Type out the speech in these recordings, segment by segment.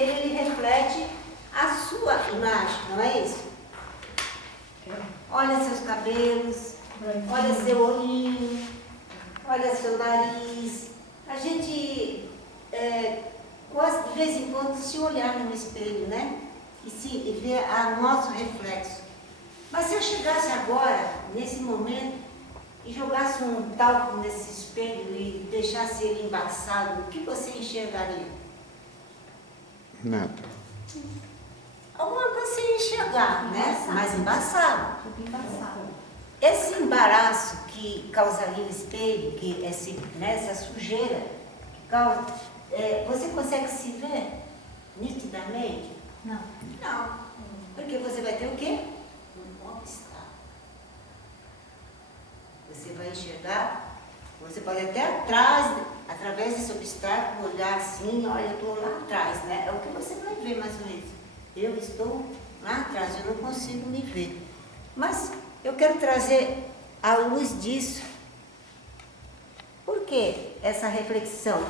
espelho, ele reflete a sua imagem, não é isso? Olha seus cabelos, olha seu olhinho, olha seu nariz. A gente gosta de vez em quando se olhar no espelho, né? E ver o nosso reflexo. Mas se eu chegasse agora, nesse momento, e jogasse um talco nesse espelho e deixasse ele embaçado, o que você enxergaria? Nada. Alguma coisa você ia enxergar, né? Mas embaçado. Embaçado. Esse embaraço que causaria o espelho, que essa sujeira que causa, você consegue se ver nitidamente? Não. Não. Porque você vai ter o quê? Um obstáculo. Você vai enxergar, você pode até atrás, através desse obstáculo, olhar assim, olha, eu estou lá atrás, né? É o que você vai ver mais ou menos. Eu estou lá atrás, eu não consigo me ver. Mas eu quero trazer à luz disso. Por que essa reflexão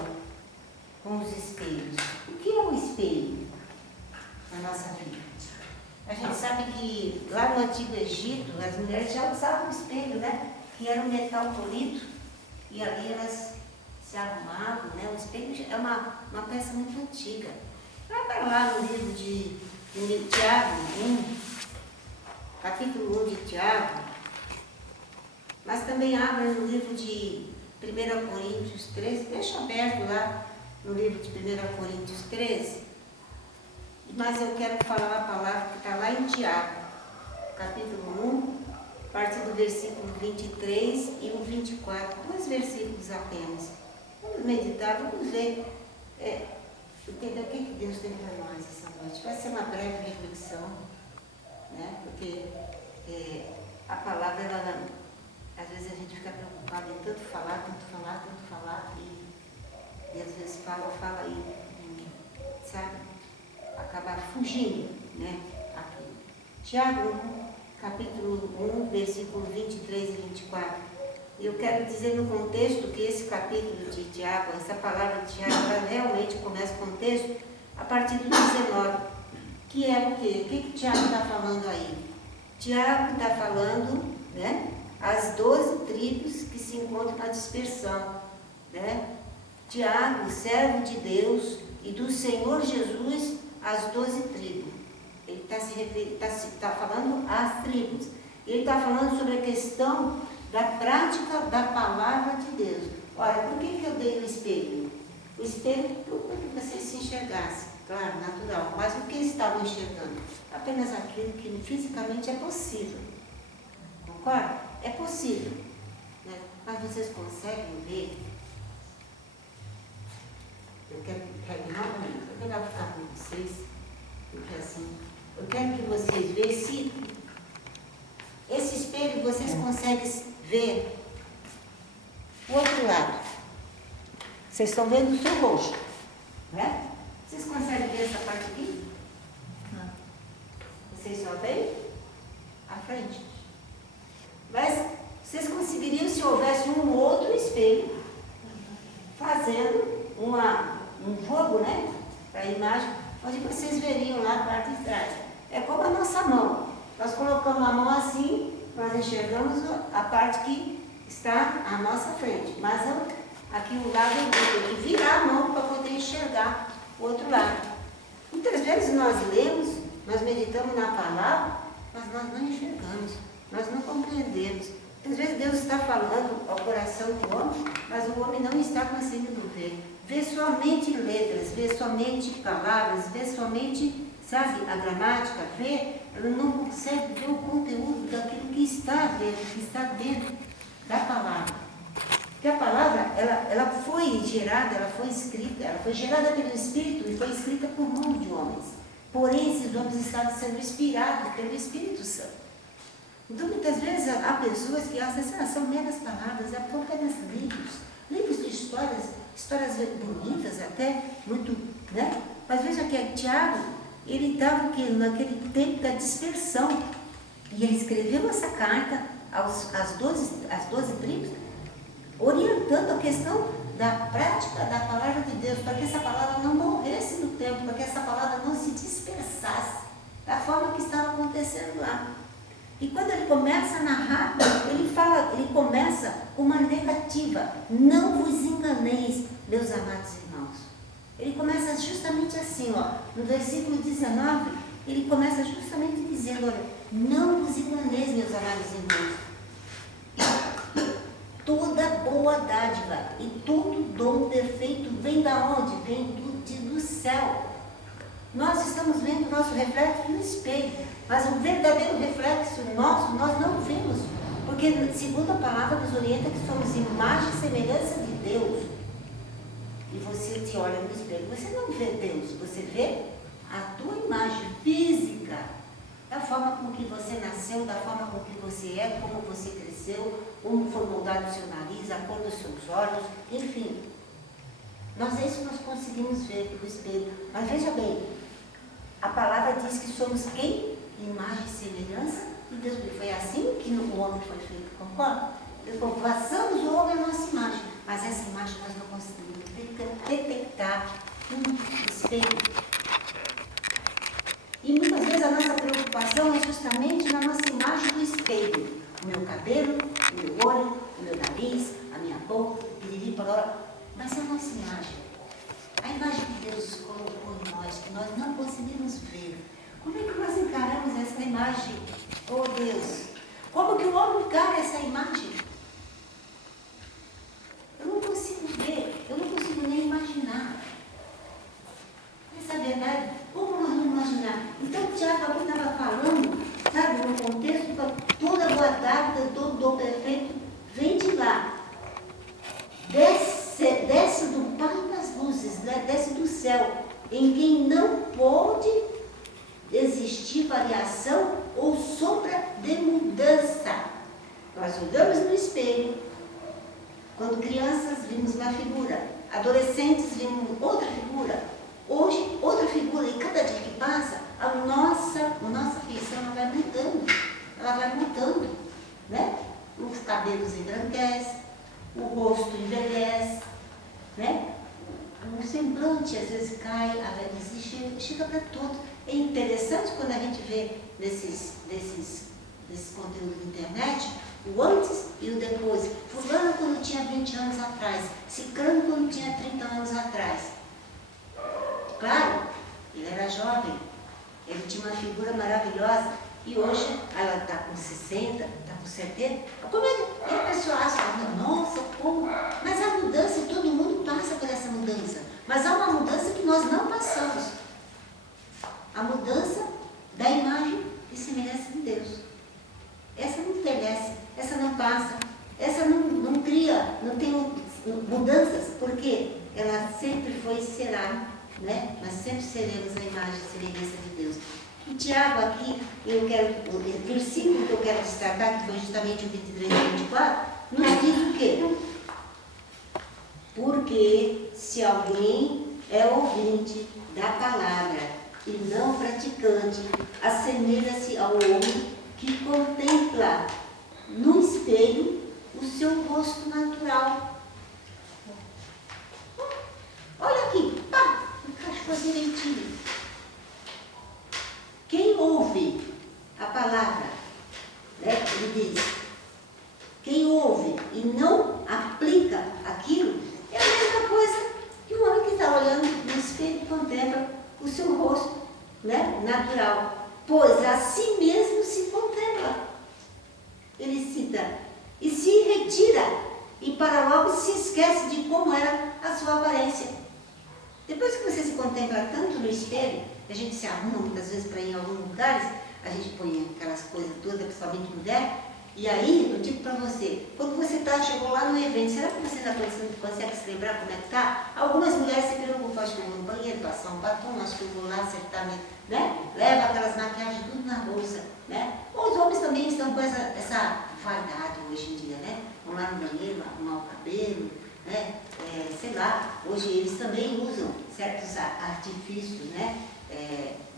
com os espelhos? O que é um espelho na nossa vida? A gente sabe que lá no Antigo Egito, as mulheres já usavam espelho, né? Que era um metal polido, e ali elas se arrumavam, né? O espelho é uma peça muito antiga. Vai para lá no livro de Tiago 1, capítulo 1 de Tiago, mas também abre no livro de 1 Coríntios 13, deixa aberto lá no livro de 1 Coríntios 13, mas eu quero falar a palavra que está lá em Tiago, capítulo 1, a partir do versículo 23 e o 24, 2 versículos apenas. Vamos meditar, vamos ver, entender o que Deus tem para nós essa noite. Vai ser uma breve reflexão, né? Porque a palavra, às vezes a gente fica preocupado em tanto falar, e às vezes fala e, sabe, acaba fugindo, né? Aqui. Tiago 1, capítulo 1, versículo 23 e 24. Eu quero dizer no contexto que esse capítulo de Tiago, essa palavra de Tiago, ela realmente começa o contexto a partir do 19, que é o quê? O que Tiago está falando aí? Tiago está falando, né, as 12 tribos que se encontram na dispersão, né? Tiago, servo de Deus e do Senhor Jesus, as 12 tribos. Ele está falando às tribos. Ele está falando sobre a questão da prática da palavra de Deus. Olha, por que eu dei o espelho? O espelho para que vocês se enxergassem, claro, natural. Mas o que estavam enxergando? Apenas aquilo que fisicamente é possível. Concorda? É possível. Né? Mas vocês conseguem ver? Eu quero que novamente, eu quero ficar com vocês, porque assim, eu quero que vocês vejam se esse espelho vocês conseguem ver o outro lado. Vocês estão vendo o seu rosto, né? Vocês conseguem ver essa parte aqui? Não. Vocês só veem a frente. Mas vocês conseguiriam se houvesse um outro espelho fazendo um jogo, né? Para a imagem, onde vocês veriam lá a parte de trás. É como a nossa mão. Nós colocamos a mão assim, nós enxergamos a parte que está à nossa frente. Mas aqui o lado eu tenho que virar a mão para poder enxergar o outro lado. Muitas vezes nós lemos, nós meditamos na palavra, mas nós não enxergamos, nós não compreendemos. Às vezes Deus está falando ao coração do homem, mas o homem não está conseguindo ver. Vê somente letras, vê somente palavras, vê somente, sabe, a gramática, ela não consegue ver o conteúdo daquilo que está dentro da palavra. Porque a palavra, ela foi gerada, ela foi escrita, ela foi gerada pelo Espírito e foi escrita por mão de homens. Porém, esses homens estavam sendo inspirados pelo Espírito Santo. Então, muitas vezes, há pessoas que acham assim, são meras palavras, são apenas livros de histórias bonitas até, muito, né? Mas veja que Tiago, ele estava naquele tempo da dispersão, e ele escreveu essa carta às 12 tribos, orientando a questão da prática da palavra de Deus, para que essa palavra não morresse no tempo, para que essa palavra acontecendo lá. E quando ele começa a narrar, ele começa com uma negativa. Não vos enganeis, meus amados irmãos. Ele começa justamente assim, ó, no versículo 19, ele começa justamente dizendo, olha, não vos enganeis, meus amados irmãos. Toda boa dádiva e todo dom perfeito vem da onde? Vem do céu. Nós estamos vendo o nosso reflexo no espelho, mas o verdadeiro reflexo nosso nós não vemos, porque segundo a palavra nos orienta que somos imagem e semelhança de Deus. E você se olha no espelho, você não vê Deus, você vê a tua imagem física, da forma com que você nasceu, da forma com que você é, como você cresceu, como foi moldado o seu nariz, a cor dos seus olhos, enfim. É isso que nós conseguimos ver pelo espelho. Mas veja bem, a palavra diz que somos quem? Imagem e semelhança de Deus. Foi assim que o homem foi feito, concorda? Deus falou, façamos o homem a nossa imagem. Mas essa imagem nós não conseguimos detectar no espelho. E muitas vezes a nossa preocupação é justamente na nossa imagem do espelho. O meu cabelo, o meu olho, o meu nariz, a minha boca, piriri, pororó. Mas a nossa imagem, a imagem que Deus colocou em nós, que nós não conseguimos ver. Como é que nós encaramos essa imagem? Oh Deus, como que o homem encara essa imagem? Eu não consigo ver, eu não consigo nem imaginar. Essa é a verdade. Como nós não imaginar? Então o Tiago aqui estava falando, sabe, no contexto, toda boa dádiva, todo dom perfeito, vem de lá. Desce do Pai das luzes, né? Desce do céu, em quem não pode existir variação ou sombra de mudança. Nós olhamos no espelho, quando crianças vimos uma figura, adolescentes vimos outra figura, hoje outra figura, e cada dia que passa, a nossa feição ela vai mudando, né? Os cabelos embranquecem, o rosto envelhece, né? O semblante às vezes cai, a velhice chega para tudo. É interessante quando a gente vê nesses conteúdos na internet, o antes e o depois. Fulano quando tinha 20 anos atrás, Ciclano quando tinha 30 anos atrás. Claro, ele era jovem, ele tinha uma figura maravilhosa, e hoje ela está com 60, está com 70. Como é que a pessoa acha, nossa, como? Mas a mudança, todo mundo passa por essa mudança. Mas há uma mudança que nós não passamos. A mudança da imagem e semelhança de Deus. Essa não envelhece, essa não passa, essa não cria, não tem mudanças, porque ela sempre foi e será, né? Nós sempre seremos a imagem e semelhança de Deus. O Tiago aqui, o versículo que eu quero destacar, que foi justamente o 23 e 24, nos diz o quê? Porque se alguém é ouvinte da palavra e não praticante, assemelha-se ao homem que contempla no espelho o seu rosto natural. Olha aqui, pá, encaixou direitinho. Quem ouve a palavra, né, ele diz, quem ouve e não aplica aquilo, é a mesma coisa que um homem que está olhando no espelho e contempla o seu rosto, né, natural, pois a si mesmo se contempla. Ele cita, e se retira, e para logo se esquece de como era a sua aparência. Depois que você se contempla tanto no espelho, a gente se arruma muitas vezes para ir em alguns lugares, a gente põe aquelas coisas todas, principalmente mulher, e aí eu digo para você, quando você chegou lá no evento, será que você ainda consegue se lembrar como é que está? Algumas mulheres se preocupam, acho que eu vou no banheiro, passar um batom, acho que eu vou lá acertar, né? Leva aquelas maquiagens tudo na bolsa, né? Os homens também estão com essa vaidade hoje em dia, né? Vão lá no banheiro, arrumar o cabelo, né? Sei lá, hoje eles também usam certos artifícios, né?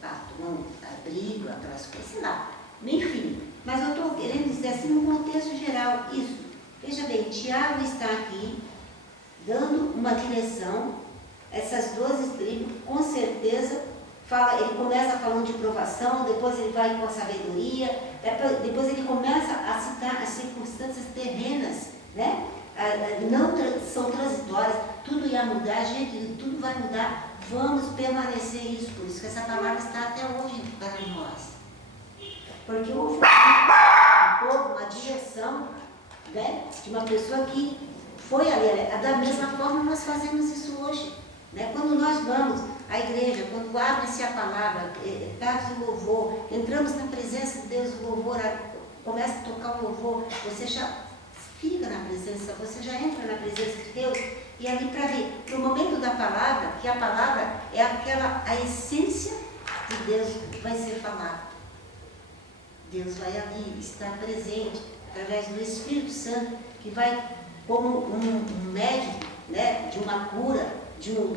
Batom, abrigo, aquelas coisas, sei lá. Enfim, mas eu estou querendo dizer assim, no contexto geral, isso. Veja bem, Tiago está aqui dando uma direção, essas 12 tribos, com certeza, ele começa falando de provação, depois ele vai com a sabedoria, depois ele começa a citar as circunstâncias terrenas, né? Não são transitórias, tudo ia mudar, gente, tudo vai mudar, vamos permanecer isso, por isso que essa palavra está até hoje para nós. Porque houve um pouco, uma direção, né, de uma pessoa que foi ali. Da mesma forma nós fazemos isso hoje. Né? Quando nós vamos à igreja, quando abre-se a palavra, dá-se o louvor, entramos na presença de Deus, o louvor, começa a tocar o louvor, você já fica na presença, você já entra na presença de Deus, e ali para ver, no momento da palavra, que a palavra é a essência de Deus que vai ser falada. Deus vai ali, está presente, através do Espírito Santo, que vai como um médico, né, de uma cura, de um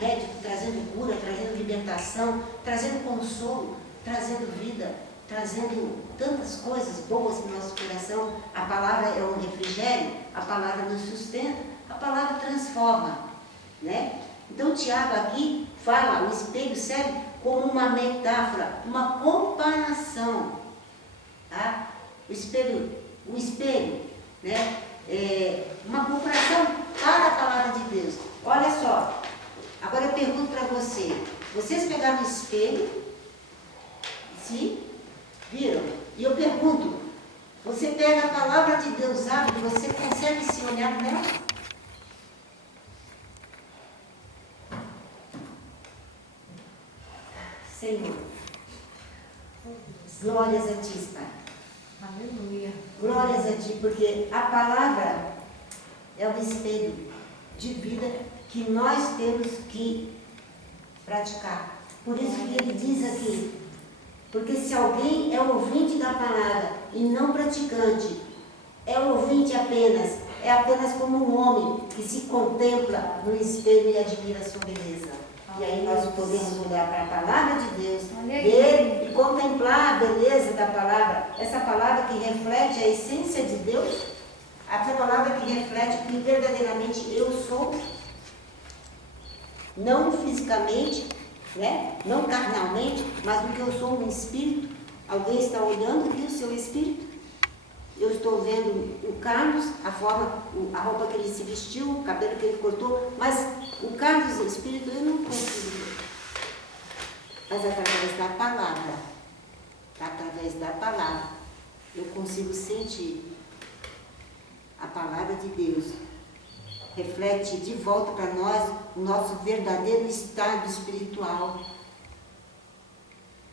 médico trazendo cura, trazendo libertação, trazendo consolo, trazendo vida, trazendo tantas coisas boas para o nosso coração. A palavra é um refrigério, a palavra nos sustenta, a palavra transforma, né? Então Tiago aqui fala, o espelho serve como uma metáfora, uma comparação, tá? O espelho, né? Uma comparação para a palavra de Deus. Olha só, agora eu pergunto para vocês pegaram o espelho, sim? Viram? E eu pergunto, você pega a palavra de Deus, sabe? Você consegue se olhar nela? Senhor, glórias a Ti, Pai. Aleluia. Glórias a Ti, porque a palavra é o espelho de vida que nós temos que praticar. Por isso que ele diz aqui, porque se alguém é ouvinte da palavra e não praticante, é ouvinte apenas, é apenas como um homem que se contempla no espelho e admira a sua beleza. E aí nós podemos olhar para a palavra de Deus, ver e contemplar a beleza da palavra, essa palavra que reflete a essência de Deus, essa palavra que reflete que verdadeiramente eu sou, não fisicamente, né? Não carnalmente, mas porque eu sou um espírito. Alguém está olhando aqui o seu espírito? Eu estou vendo o Carlos, a roupa que ele se vestiu, o cabelo que ele cortou, mas o Carlos, o espírito, eu não consigo ver. Mas através da palavra, eu consigo sentir a palavra de Deus. Reflete de volta para nós o nosso verdadeiro estado espiritual.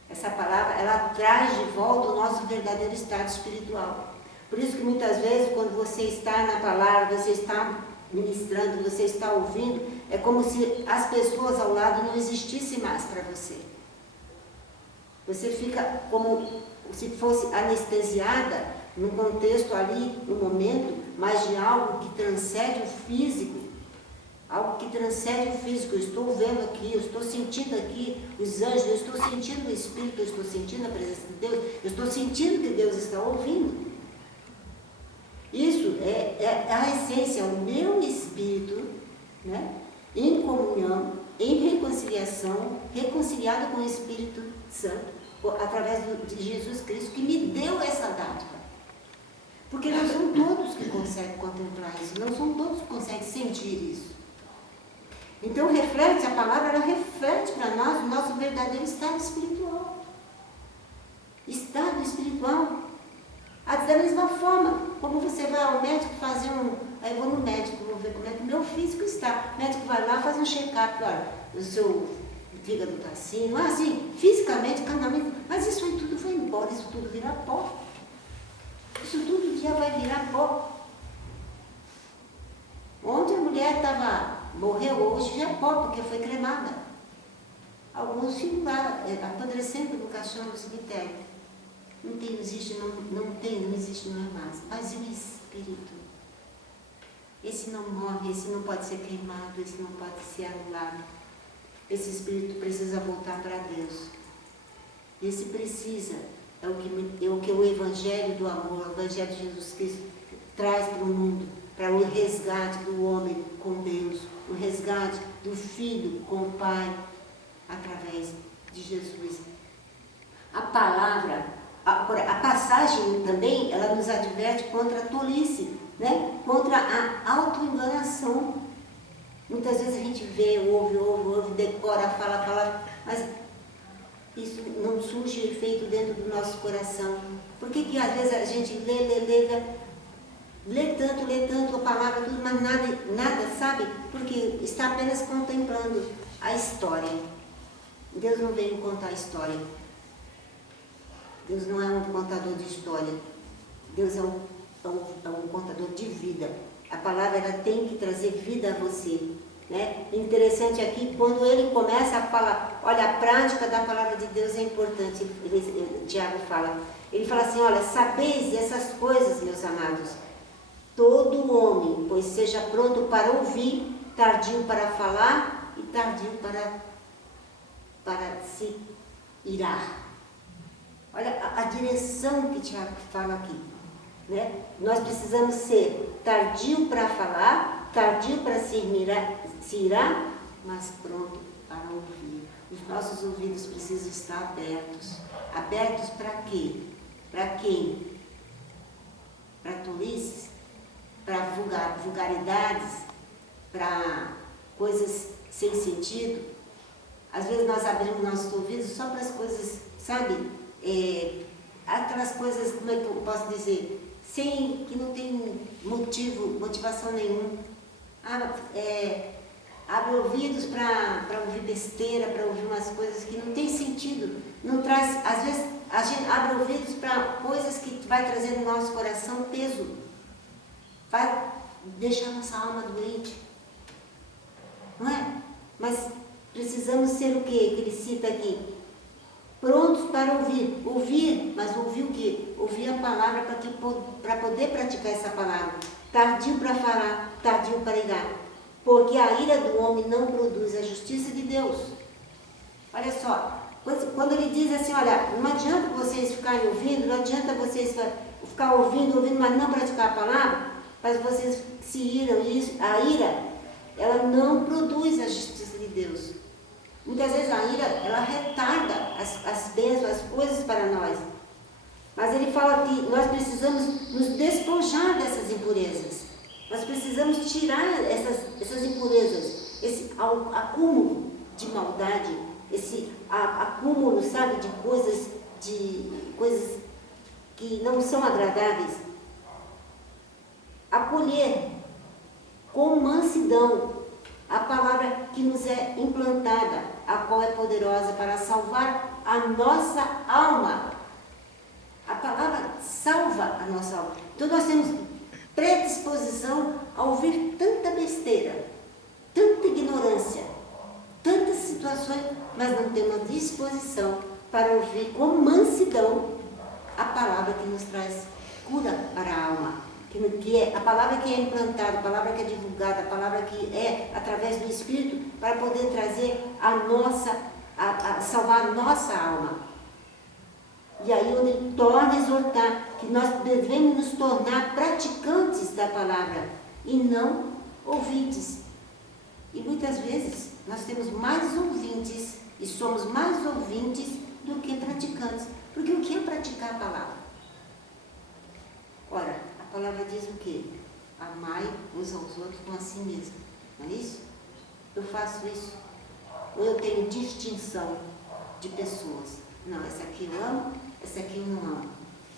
Essa palavra, ela traz de volta o nosso verdadeiro estado espiritual. Por isso que muitas vezes, quando você está na palavra, você está ministrando, você está ouvindo, é como se as pessoas ao lado não existissem mais para você. Você fica como se fosse anestesiada num contexto ali, no momento, mas de algo que transcende o físico. Algo que transcende o físico. Eu estou vendo aqui, eu estou sentindo aqui os anjos, eu estou sentindo o Espírito, eu estou sentindo a presença de Deus, eu estou sentindo que Deus está ouvindo. Isso é a essência, o meu espírito, né, em comunhão, em reconciliação, reconciliado com o Espírito Santo, através de Jesus Cristo, que me deu essa dádiva. Porque não são todos que conseguem contemplar isso, não são todos que conseguem sentir isso. Então, a palavra, ela reflete para nós o nosso verdadeiro estado espiritual. Estado espiritual. Da mesma forma, como você vai ao médico fazer aí eu vou no médico, vou ver como é que o meu físico está. O médico vai lá, faz um check-up, olha, o seu fígado está assim, fisicamente, carnalmente, mas isso aí tudo vai embora, isso tudo vira pó. Isso tudo um dia vai virar pó. Ontem a mulher morreu, hoje já é pó, porque foi cremada. Alguns ficam lá, apodrecendo no caixão do cemitério. Não existe, não é mais. Mas o Espírito, esse não morre, esse não pode ser queimado, esse não pode ser anulado. Esse Espírito precisa voltar para Deus. Esse precisa, é o que o Evangelho do amor, o Evangelho de Jesus Cristo traz para o mundo, para o resgate do homem com Deus, o resgate do filho com o Pai, através de Jesus. A palavra, a passagem também, ela nos adverte contra a tolice, né? Contra a autoenganação. Muitas vezes a gente vê, ouve, decora, fala, mas isso não surge efeito dentro do nosso coração. Por que às vezes a gente lê tanto a palavra, tudo, mas nada, sabe? Porque está apenas contemplando a história. Deus não veio contar a história. Deus não é um contador de história. Deus é um contador de vida. A palavra ela tem que trazer vida a você. Né? Interessante aqui, quando ele começa a falar, olha, a prática da palavra de Deus é importante. Tiago fala. Ele fala assim, olha, sabeis essas coisas, meus amados. Todo homem, pois seja pronto para ouvir, tardio para falar e tardio para se irar. Olha a direção que Tiago fala aqui. Né? Nós precisamos ser tardio para falar, tardio para se irar, mas pronto para ouvir. Os nossos ouvidos precisam estar abertos. Abertos para quê? Para quem? Para tolices? Para vulgaridades? Para coisas sem sentido? Às vezes nós abrimos nossos ouvidos só para as coisas, sabe? Aquelas coisas, como é que eu posso dizer? Que não tem motivação nenhuma. Abre ouvidos para ouvir besteira, para ouvir umas coisas que não tem sentido. Não traz, às vezes a gente abre ouvidos para coisas que vai trazer no nosso coração peso. Vai deixar nossa alma doente. Não é? Mas precisamos ser o quê? Que ele cita aqui. Prontos para ouvir. Ouvir, mas ouvir o quê? Ouvir a palavra para poder praticar essa palavra. Tardio para falar, tardio para irar. Porque a ira do homem não produz a justiça de Deus. Olha só, quando ele diz assim, olha, não adianta vocês ficarem ouvindo, não adianta vocês ficar ouvindo, mas não praticar a palavra, mas vocês se iram. A ira, ela não produz a justiça de Deus. Muitas vezes a ira, ela retarda as bênçãos, as coisas para nós. Mas ele fala que nós precisamos nos despojar dessas impurezas. Nós precisamos tirar essas impurezas, esse acúmulo de maldade, esse acúmulo, sabe, de coisas que não são agradáveis. Acolher com mansidão a palavra que nos é implantada, a qual é poderosa para salvar a nossa alma. A palavra salva a nossa alma. Então nós temos predisposição a ouvir tanta besteira, tanta ignorância, tantas situações, mas não temos disposição para ouvir com mansidão a palavra que nos traz cura para a alma. Que é a palavra que é implantada, a palavra que é divulgada, a palavra que é através do Espírito para poder trazer salvar a nossa alma. E aí onde ele torna a exortar que nós devemos nos tornar praticantes da palavra e não ouvintes. E muitas vezes nós temos mais ouvintes e somos mais ouvintes do que praticantes. Porque o que é praticar a palavra? Ora, a palavra diz o quê? Amai uns aos outros como a si mesmo. Não é isso? Eu faço isso. Ou eu tenho distinção de pessoas. Não, essa aqui eu amo, essa aqui eu não amo.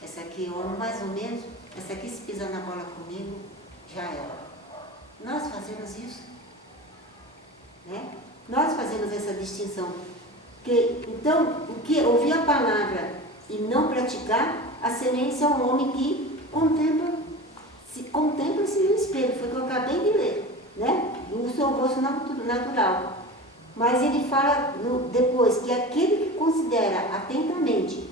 Essa aqui eu amo mais ou menos, essa aqui se pisar na bola comigo, já era. Nós fazemos isso. Né? Nós fazemos essa distinção. Então, o que ouvir a palavra e não praticar, a semelhança é um homem que contempla-se no espelho, foi o que eu acabei de ler, né? No seu rosto natural. Mas ele fala depois que aquele que considera atentamente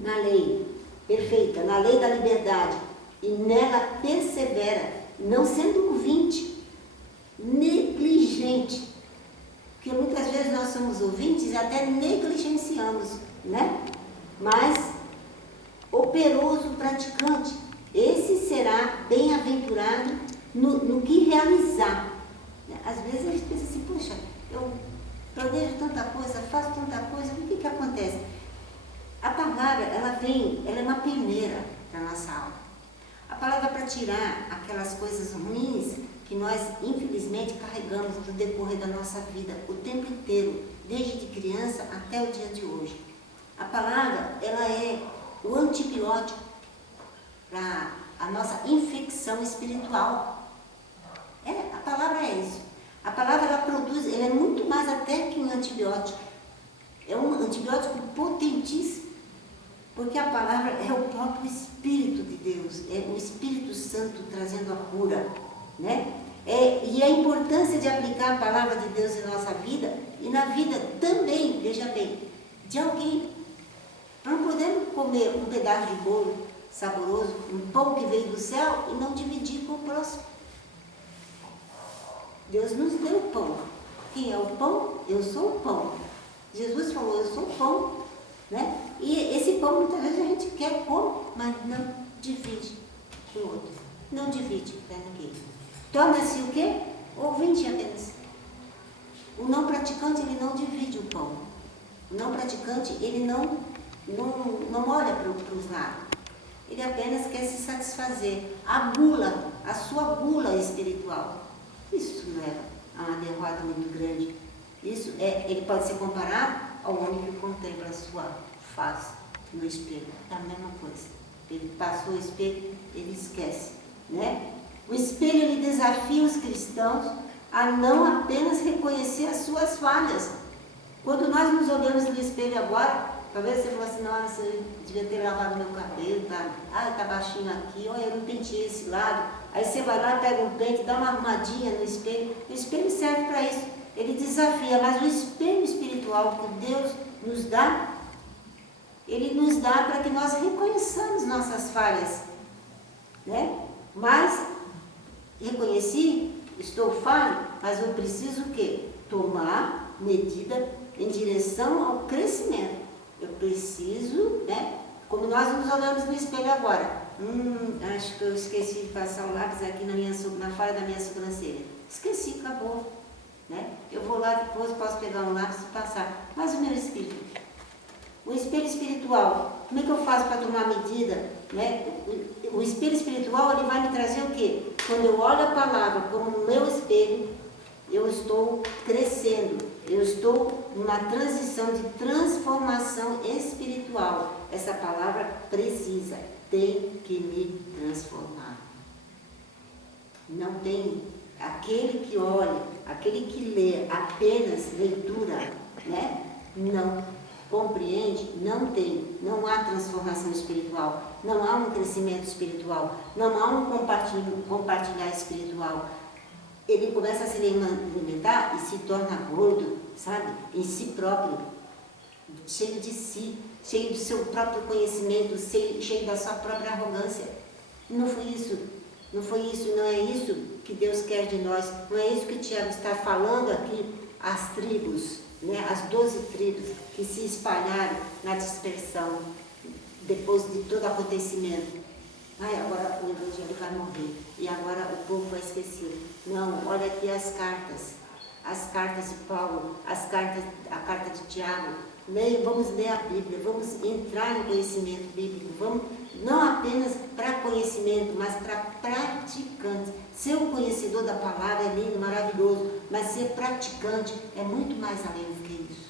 na lei perfeita, na lei da liberdade, e nela persevera, não sendo ouvinte, negligente, porque muitas vezes nós somos ouvintes e até negligenciamos, né? Mas operoso praticante, esse será bem-aventurado no que realizar. Às vezes a gente pensa assim, poxa, eu planejo tanta coisa, faço tanta coisa, o que acontece? A palavra, ela é uma peneira para a nossa alma. A palavra para tirar aquelas coisas ruins que nós, infelizmente, carregamos no decorrer da nossa vida, o tempo inteiro, desde criança até o dia de hoje. A palavra, ela é o antibiótico para a nossa infecção espiritual. A palavra é isso. A palavra, ela é muito mais até que um antibiótico. É um antibiótico potentíssimo, porque a palavra é o próprio Espírito de Deus, é o Espírito Santo trazendo a cura, né? E a importância de aplicar a palavra de Deus em nossa vida e na vida também, veja bem, de alguém. Não podemos comer um pedaço de bolo saboroso, um pão que veio do céu e não dividir com o próximo. Deus nos deu o pão. Quem é o pão? Eu sou o pão. Jesus falou, eu sou o pão, né? E esse pão muitas vezes a gente quer comer, mas não divide com o outro. Não divide para ninguém. Torna-se o quê? Ouvinte apenas. O não praticante, ele não divide o pão. O não praticante, ele não olha para os lados. Ele apenas quer se satisfazer. A gula, a sua gula espiritual. Isso leva a uma derrota muito grande. Ele pode ser comparado ao homem que contempla a sua face no espelho. É a mesma coisa. Ele passou o espelho, ele esquece, né? O espelho, ele desafia os cristãos a não apenas reconhecer as suas falhas. Quando nós nos olhamos no espelho agora, talvez você fale assim, nossa, eu devia ter lavado meu cabelo, tá baixinho aqui, olha, eu não penteei esse lado. Aí você vai lá, pega um pente, dá uma arrumadinha no espelho. O espelho serve para isso. Ele desafia, mas o espelho espiritual que Deus nos dá, ele nos dá para que nós reconheçamos nossas falhas, né? Mas reconheci, estou falho, mas eu preciso o quê? Tomar medida em direção ao crescimento. Eu preciso, né? Como nós nos olhamos no espelho agora. Acho que eu esqueci de passar o lápis aqui na falha da minha sobrancelha. Esqueci, acabou. Né? Eu vou lá depois, posso pegar um lápis e passar. Mas o meu espírito, o espelho espiritual, como é que eu faço para tomar medida? Né? O espelho espiritual, ele vai me trazer o quê? Quando eu olho a palavra como o meu espelho, eu estou crescendo, eu estou numa transição de transformação espiritual. Essa palavra precisa, tem que me transformar. Não tem aquele que olha, aquele que lê apenas leitura, né? Não compreende, não há transformação espiritual, não há um crescimento espiritual, não há um compartilhar espiritual. Ele começa a se alimentar e se torna gordo, sabe? Em si próprio, cheio de si, cheio do seu próprio conhecimento, cheio da sua própria arrogância. Não foi isso, não é isso que Deus quer de nós, não é isso que Tiago está falando aqui, as tribos, né? As 12 tribos que se espalharam na dispersão, depois de todo acontecimento. Agora o evangelho vai morrer, e agora o povo vai esquecer. Não, olha aqui as cartas de Paulo, a carta de Tiago. Vamos ler a Bíblia, vamos entrar no conhecimento bíblico, vamos não apenas para conhecimento, mas para praticante. Ser um conhecedor da palavra é lindo, maravilhoso, mas ser praticante é muito mais além do que isso.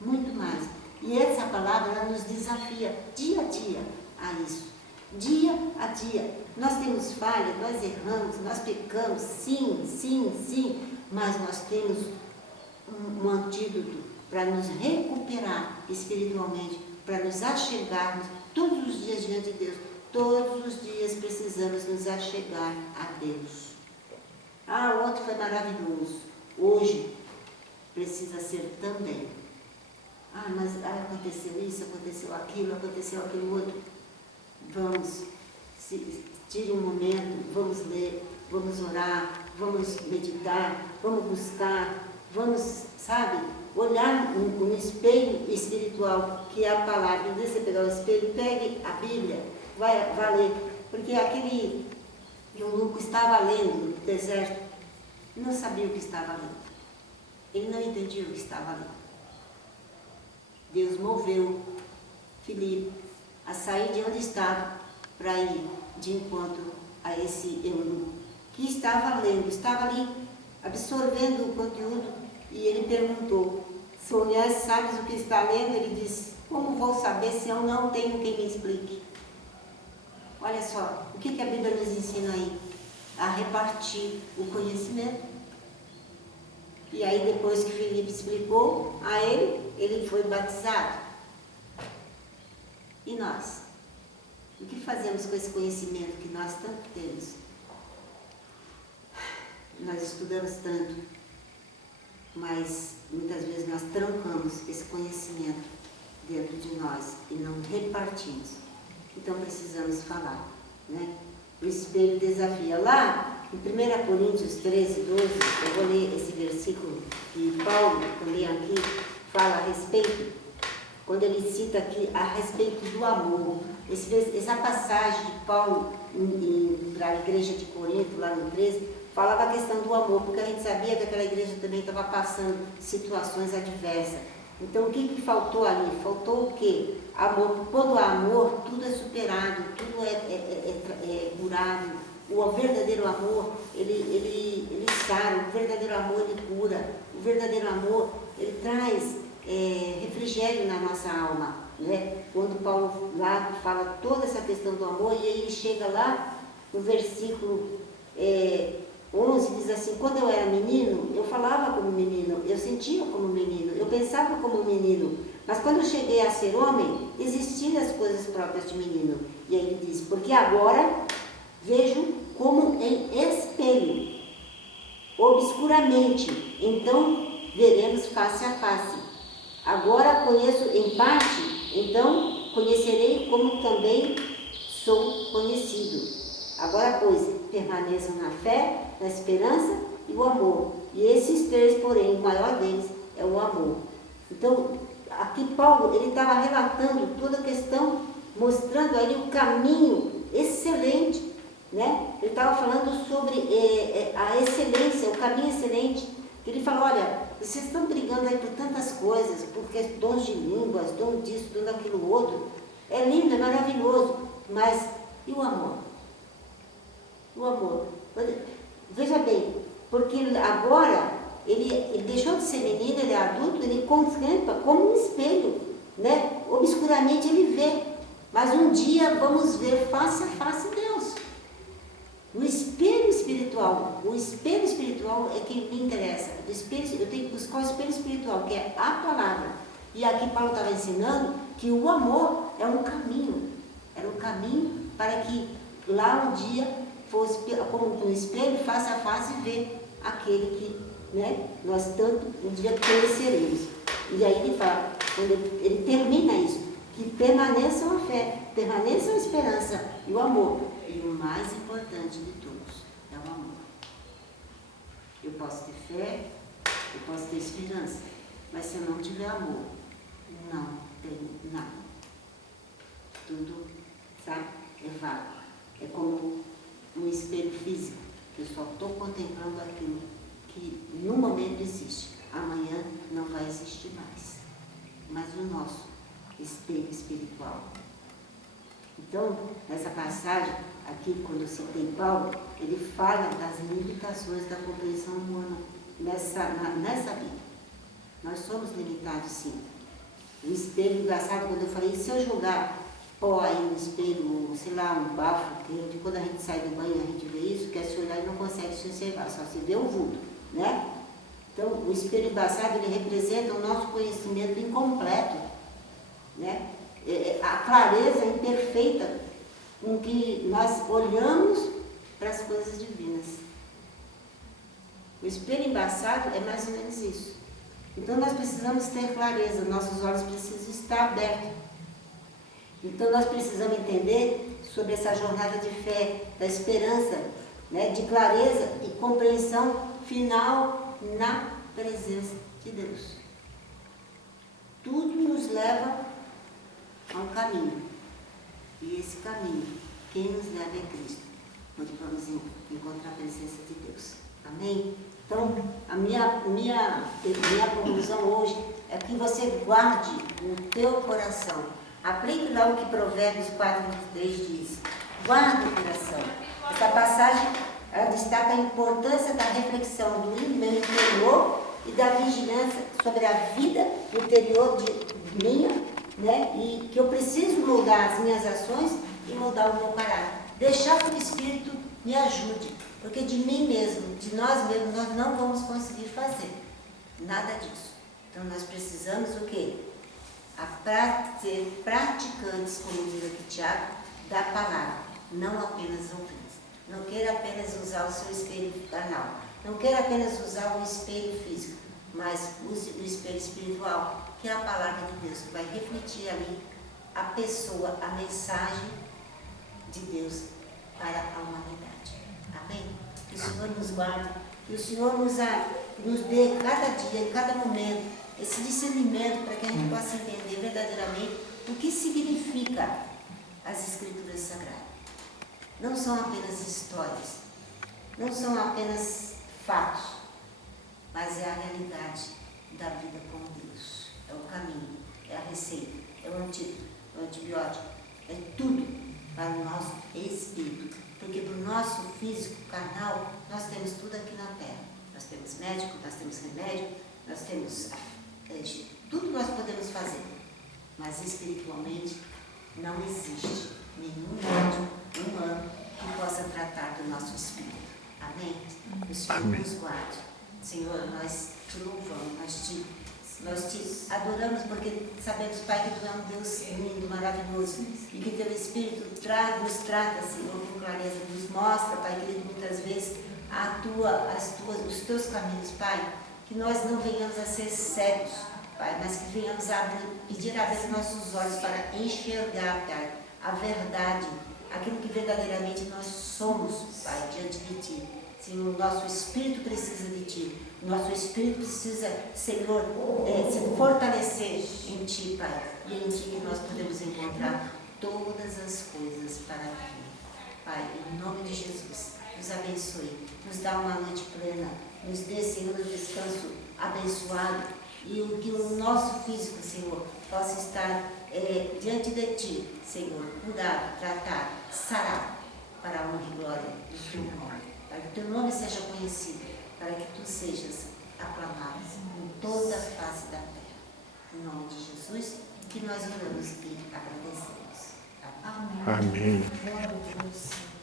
Muito mais. E essa palavra, ela nos desafia dia a dia a isso. Dia a dia. Nós temos falha, nós erramos, nós pecamos, sim, mas nós temos um antídoto para nos recuperar espiritualmente, para nos achegarmos todos os dias diante de Deus. Todos os dias precisamos nos achegar a Deus. Ontem foi maravilhoso. Hoje precisa ser também. Mas aconteceu isso, aconteceu aquilo outro. Vamos, tire um momento, vamos ler, vamos orar, vamos meditar, vamos buscar, vamos, olhar no espelho espiritual, que é a palavra. Em vez de você pegar o espelho, pegue a Bíblia, vai ler. Porque aquele eunuco estava lendo no deserto, não sabia o que estava lendo. Ele não entendia o que estava ali. Deus moveu Filipe a sair de onde estava para ir de encontro a esse eunuco que estava lendo, estava ali absorvendo o conteúdo, e ele perguntou: Senhor, sabes o que está lendo? Ele disse: como vou saber se eu não tenho quem me explique? Olha só, o que a Bíblia nos ensina aí? A repartir o conhecimento. E aí, depois que Filipe explicou a ele, ele foi batizado. E nós? O que fazemos com esse conhecimento que nós tanto temos? Nós estudamos tanto, mas muitas vezes nós trancamos esse conhecimento dentro de nós e não repartimos. Então precisamos falar, né? O espelho desafia. Lá em 1 Coríntios 13, 12, eu vou ler esse versículo que Paulo também aqui fala a respeito, quando ele cita aqui a respeito do amor. Essa passagem de Paulo para a igreja de Corinto, lá no 13, falava a questão do amor, porque a gente sabia que aquela igreja também estava passando situações adversas. Então, o que faltou ali? Faltou o quê? Amor. Quando há amor, tudo é superado, tudo é curado. O verdadeiro amor, ele sara, o verdadeiro amor, ele cura. O verdadeiro amor, ele traz refrigério na nossa alma, né? Quando Paulo lá fala toda essa questão do amor, e aí ele chega lá no versículo 11, diz assim: quando eu era menino, eu falava como menino, eu sentia como menino, eu pensava como menino, mas quando eu cheguei a ser homem, existiam as coisas próprias de menino. E aí ele diz: porque agora vejo como em espelho, obscuramente, então veremos face a face. Agora conheço em parte, então conhecerei como também sou conhecido. Agora, pois, permaneçam na fé, na esperança e o amor. E esses três, porém, o maior deles é o amor. Então, aqui Paulo, ele estava relatando toda a questão, mostrando ali o caminho excelente, né? Ele estava falando sobre a excelência, o caminho excelente. Ele falou: olha, vocês estão brigando aí por tantas coisas, porque dons de línguas, dom disso, dom daquilo outro. É lindo, é maravilhoso, mas e o amor? O amor. Veja bem, porque agora ele deixou de ser menino, ele é adulto, ele contempla como um espelho, né? Obscuramente ele vê, mas um dia vamos ver face a face Deus. No espelho espiritual, o espelho espiritual é que me interessa. Eu tenho que buscar o espelho espiritual, que é a palavra. E aqui Paulo estava ensinando que o amor é um caminho. Era um caminho para que lá um dia fosse, como um espelho, face a face, ver aquele que, né, nós tanto um dia conheceremos. E aí ele fala, quando ele termina isso, que permaneçam a fé, permaneçam a esperança e o amor. E o mais importante de todos é o amor. Eu posso ter fé, eu posso ter esperança, mas se eu não tiver amor, não tenho nada. Tudo, sabe, é vago. É como um espelho físico. Eu só estou contemplando aquilo que no momento existe. Amanhã não vai existir mais. Mas o nosso espelho espiritual. Então, nessa passagem, aqui quando eu citei Paulo, ele fala das limitações da compreensão humana nessa vida. Nós somos limitados, sim. O espelho, engraçado, quando eu falei, se eu jogar pó aí no espelho, sei lá, um bafo quente, quando a gente sai do banho, a gente vê isso, quer se olhar e não consegue se observar, só se vê o vulto, né? Então, o espelho embaçado, ele representa o nosso conhecimento incompleto, né? A clareza imperfeita com que nós olhamos para as coisas divinas. O espelho embaçado é mais ou menos isso. Então, nós precisamos ter clareza, nossos olhos precisam estar abertos. Então, nós precisamos entender sobre essa jornada de fé, da esperança, né, de clareza e compreensão final na presença de Deus. Tudo nos leva a um caminho. E esse caminho, quem nos leva é Cristo, onde vamos encontrar a presença de Deus. Amém? Então, a minha conclusão hoje é que você guarde no teu coração. Aplique lá o que Provérbios 4:23 diz. Guarda o coração. Essa passagem ela destaca a importância da reflexão do meu interior e da vigilância sobre a vida interior de minha, né? E que eu preciso moldar as minhas ações e moldar o meu caráter. Deixar que o Espírito me ajude, porque de mim mesmo, de nós mesmos, nós não vamos conseguir fazer nada disso. Então nós precisamos o quê? Ser praticantes, como diz aqui Tiago, da palavra, não apenas ouvintes. Não queira apenas usar o seu espelho carnal, não queira apenas usar o espelho físico, mas use o espelho espiritual, que é a palavra de Deus, que vai refletir ali a pessoa, a mensagem de Deus para a humanidade. Amém? Que o Senhor nos guarde, que o Senhor nos dê cada dia, em cada momento, esse discernimento para que a gente possa entender verdadeiramente o que significa as Escrituras Sagradas. Não são apenas histórias, não são apenas fatos, mas é a realidade da vida com Deus. É o caminho, é a receita, é o antídoto, é o antibiótico, é tudo para o nosso espírito. Porque para o nosso físico carnal, nós temos tudo aqui na terra. Nós temos médico, nós temos remédio, nós temos tudo que nós podemos fazer. Mas espiritualmente não existe nenhum médico humano que possa tratar do nosso espírito. Amém? O Senhor nos guarde. Senhor, nós te louvamos, nós te adoramos porque sabemos, Pai, que Tu é um Deus lindo, maravilhoso e que Teu Espírito nos trata, Senhor, com clareza, nos mostra, Pai querido, muitas vezes os Teus caminhos, Pai, que nós não venhamos a ser cegos, Pai, mas que venhamos a pedir a vez nossos olhos para enxergar, Pai, a verdade, aquilo que verdadeiramente nós somos, Pai, diante de Ti. Senhor, o nosso espírito precisa de Ti. O nosso espírito precisa, Senhor, se fortalecer em Ti, Pai. E é em Ti que nós podemos encontrar todas as coisas para viver. Pai, em nome de Jesus, nos abençoe. Nos dá uma noite plena. Nos dê, Senhor, um descanso abençoado. E que o nosso físico, Senhor, possa estar diante de Ti, Senhor, curado, tratado, sarado, para a honra e glória do Teu nome. Para que o Teu nome seja conhecido, para que Tu sejas aclamado em toda a face da terra. Em nome de Jesus, que nós oramos e agradecemos. Amém. Amém. Glória a Deus.